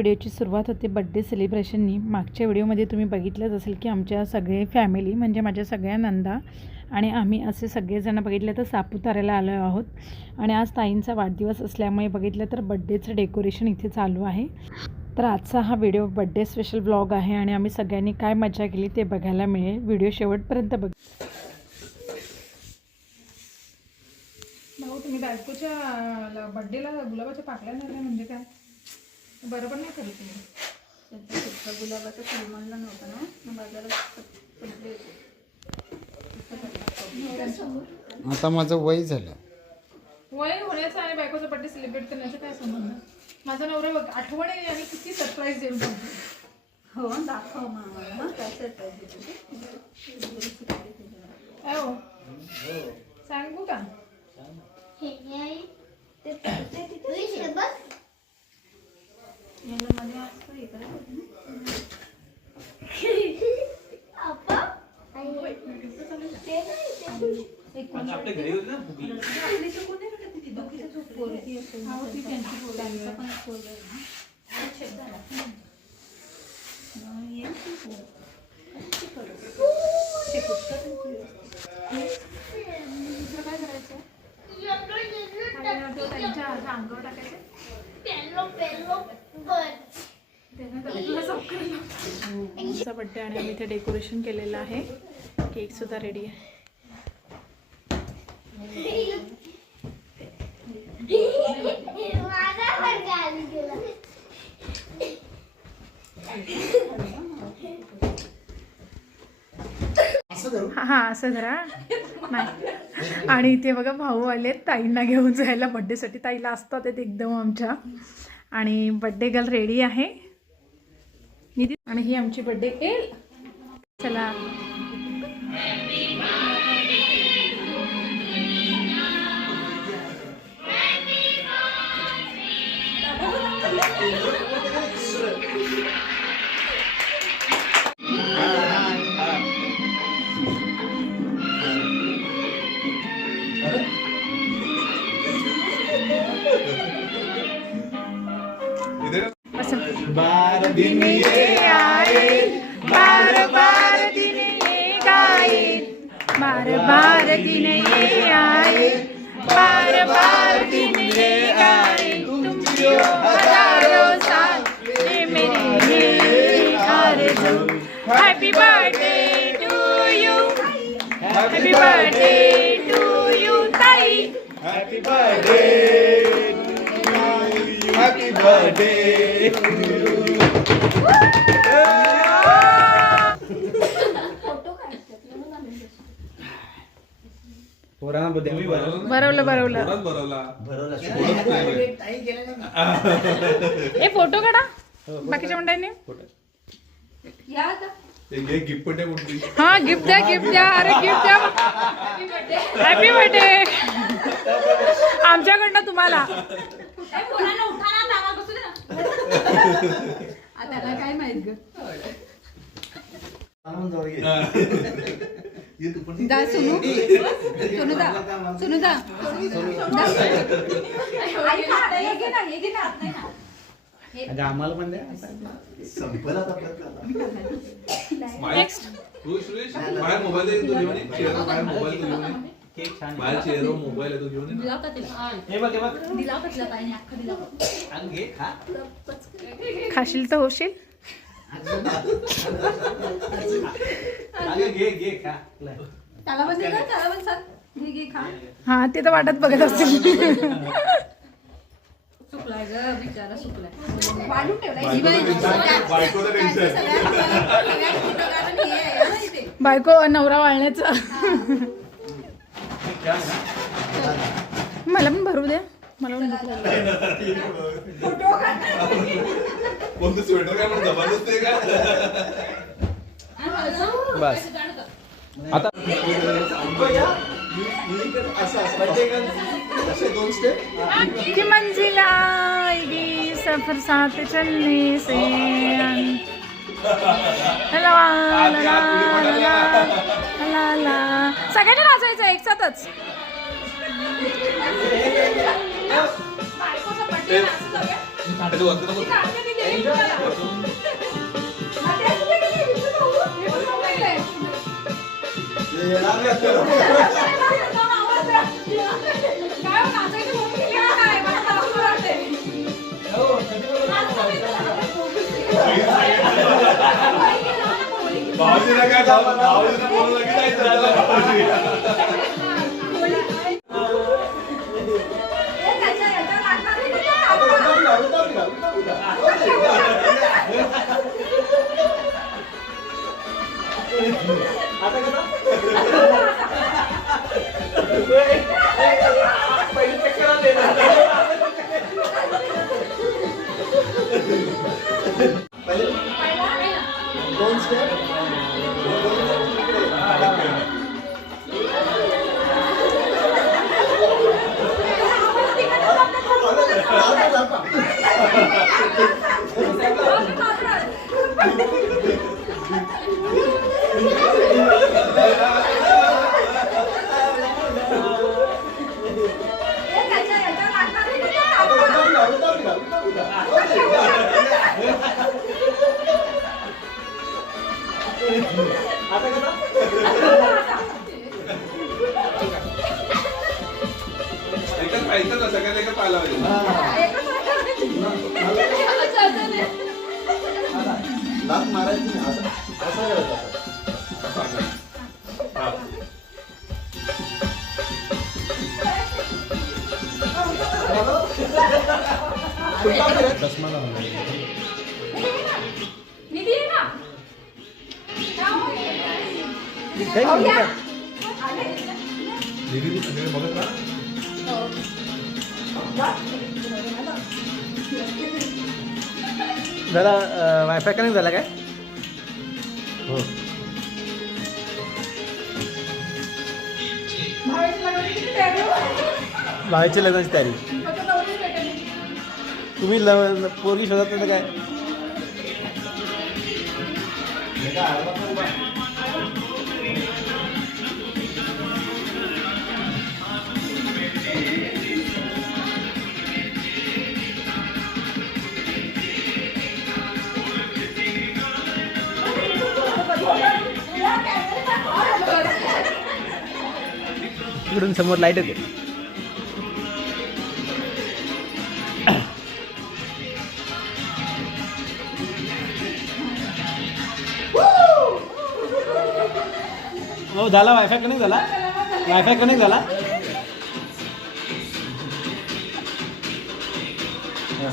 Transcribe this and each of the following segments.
व्हिडिओची सुरुवात होते बड्डे सेलिब्रेशननी मागच्या व्हिडिओमध्ये तुम्ही बघितलंच असेल की आमच्या सगळे फॅमिली म्हणजे माझ्या सगळ्या नंदा आणि आम्ही असे सगळेजण बघितलं तर सापुताऱ्याला आलो आहोत. आणि आज ताईंचा वाढदिवस असल्यामुळे बघितलं तर बड्डेचं डेकोरेशन इथे चालू आहे. तर आजचा हा व्हिडिओ बड्डे स्पेशल ब्लॉग आहे आणि आम्ही सगळ्यांनी काय मजा केली ते बघायला मिळेल. व्हिडिओ शेवटपर्यंत बघ. भाऊ तुम्ही बायकोच्या बड्डेला गुलाबाच्या पाकळ्या झाल्या म्हणजे काय? बरोबर नाही करत तुम्ही त्याचा सुद्धा गुलाबाचा श्रीमंत नव्हता ना? मग बाजारात आता माझं वय झालं. वय होण्याचं आहे बायकोचा बड्डे सेलिब्रेट करण्याचा काय संबंध? माझा नवरा बघ आठवण आहे आणि किती सरप्राईज देऊन हो दाखव मग हा काय सरप्राईज काय हो? सांगू का? हे ना. एक कोण- आपली तर कोणी रडत होती? ना, त्यांचा- त्यांचा बड्डे आणि आम्ही इथे डेकोरेशन केलेलं आहे. केक सुद्धा रेडी आहे. हा असं धरा नाही. आणि इथे बघा भाऊ आले ताईंना घेऊन जायला बड्डेसाठी ताईला असतात एकदम आमच्या. आणि बड्डे गर्ल रेडी आहे. आणि ही आमची बड्डे एल चला. हैप्पी बर्थडे टू यू ताई हॅपी बर्थडे हॅपी ए फोटो काढा. बाकीच्या मंडळींनी. या आता. गिफ्ट कुठली? हा गिफ्ट द्या गिफ्ट द्या. अरे गिफ्ट द्या. हॅपी बर्थडे आमच्याकडनं तुम्हाला. काय माहीत ग? दा सुनू. सुनू दा. ना. आम्हाला पण द्या. नेक्स्ट तू सुरेश बाहेर मोबाईल आहे तू घेऊन ये. चेहरा बाहेर मोबाईल तू घेऊन ये. केक छान बाहेर चेहरा मोबाईल आहे तू घेऊन ये ना. दिला होता तिला. हे. बघ हे बघ. दिला होता तिला ताईने अख्खा दिला होता. आणि घे खा. खाशील तर होशील. अगं घे घे खा. लै. त्याला पण दे ना, त्याला पण सांग घे घे खा. हा ते तर वाटत बघत असतील. सुकलाय ग बिचारा सुकलाय वाढून ठेवलाय बायकोचं बाई- टेन्शन, बायकोचं त्यांचं टेन्शन. सगळ्यात- सगळ्यात मोठं कारण हे आहे ना इथे. बायको नवरा वाळण्याचं? मला पण भरू द्या मला पण भूक लागली. कोणतं स्वेटर काय म्हणून जबरदस्त आहे का बस आता कि मंजिल आएगी सफर साथ चलने से। सगळ्यांनी नाचायचं एक साथच भाऊजीला काय भाऊ- भाऊजीला बोलू लागली झाला वायफाय कनेक्ट झाला काय? हो. भावाच्या लग्नाची तयारी तुम्ही ल पोरगी शोधत नाही काय? इकडून समोर लाइट येते. हो झाला वायफाय कनेक्ट झाला. वायफाय कनेक्ट झाला. हा.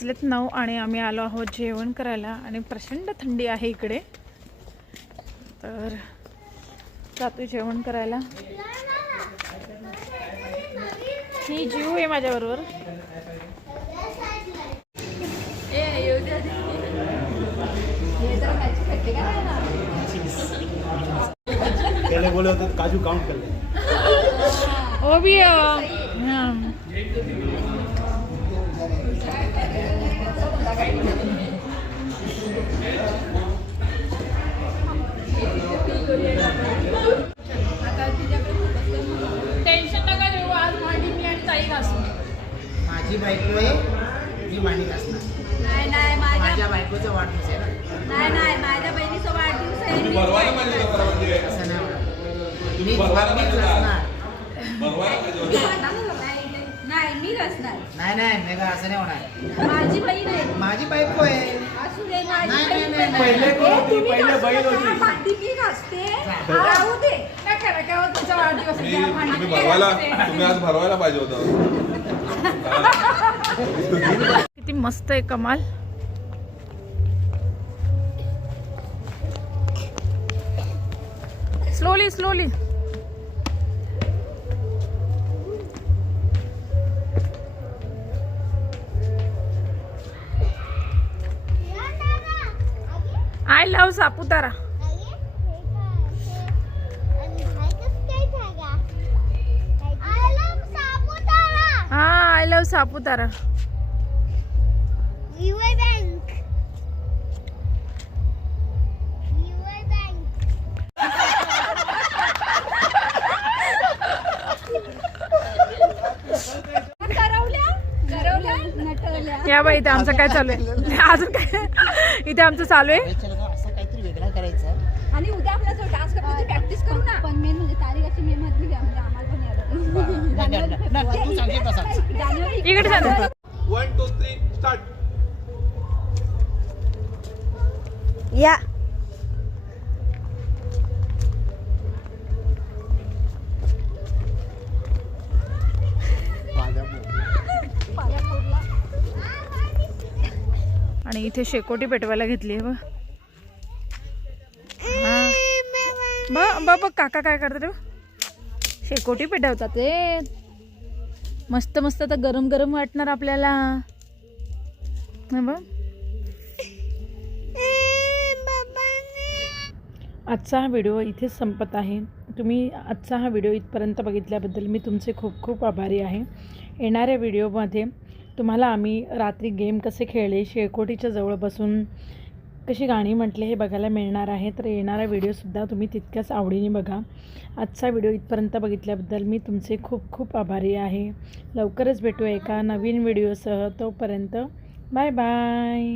वाजलेत नऊ आणि आम्ही आलो आहोत जेवण करायला आणि प्रचंड थंडी आहे इकडे. तर जातो जेवण करायला. ही जीव आहे माझ्याबरोबर. काजू काउंट भी हाँ. माझी बायको आहे मी घासणार नाही नाही माझ्या माझ्या बायकोचा वाढदिवस आहे ना. नाही नाही माझ्या बहिणीचा वाढदिवस आहे मी भरवायला पाहिजे होतं म्हणजे. असं नाही होणार. मी पाहिजे. घासणार पाहिजे होतं. नाही, नाही मेघा असं नाही होणार माझी बहीण आहे माझी बायको आहे असू दे माझी नाही, बहीण नाही, पण नाही. आहे. पहिले कोण ए, होती? तुम्ही पहिले घासू बहीण नका. होती. भांडी मी घासते राहू दे नका नका हो, तुमचा वाढदिवस आहे, तुम्ही द्या भांडी. तुम्ही भरवायला तुम्ही आज भरवायला पाहिजे होतं किती मस्त आहे कमाल स्लोली स्लोली लव सापुतारा. हा आय लव सापुतारा. या बाई इथे आमचं काय चालू आहे? अजून काय? इथे आमचं चालू आहे? इकडे वन टू थ्री स्टार्ट या. आणि इथे शेकोटी पेटवायला घेतली आहे बघ. बघ काका काय करतात शेकोटी पेटवतात ते मस्त मस्त आता गरम गरम वाटणार आपल्याला. बघ. आजचा हा व्हिडिओ इथेच संपत आहे. तुम्ही आजचा हा व्हिडिओ इथपर्यंत बघितल्याबद्दल मी तुमचे खूप खूप आभारी आहे. येणाऱ्या व्हिडिओमध्ये तुम्हाला आम्ही रात्री गेम कसे खेळले शेकोटीच्या जवळ बसून कशी गाणी म्हटले हे बघायला मिळणार आहे तर येणारा व्हिडिओसुद्धा तुम्ही तितक्याच आवडीने बघा. आजचा व्हिडिओ इथपर्यंत बघितल्याबद्दल मी तुमचे खूप खूप आभारी आहे. लवकरच भेटू एका नवीन व्हिडिओसह तोपर्यंत बाय बाय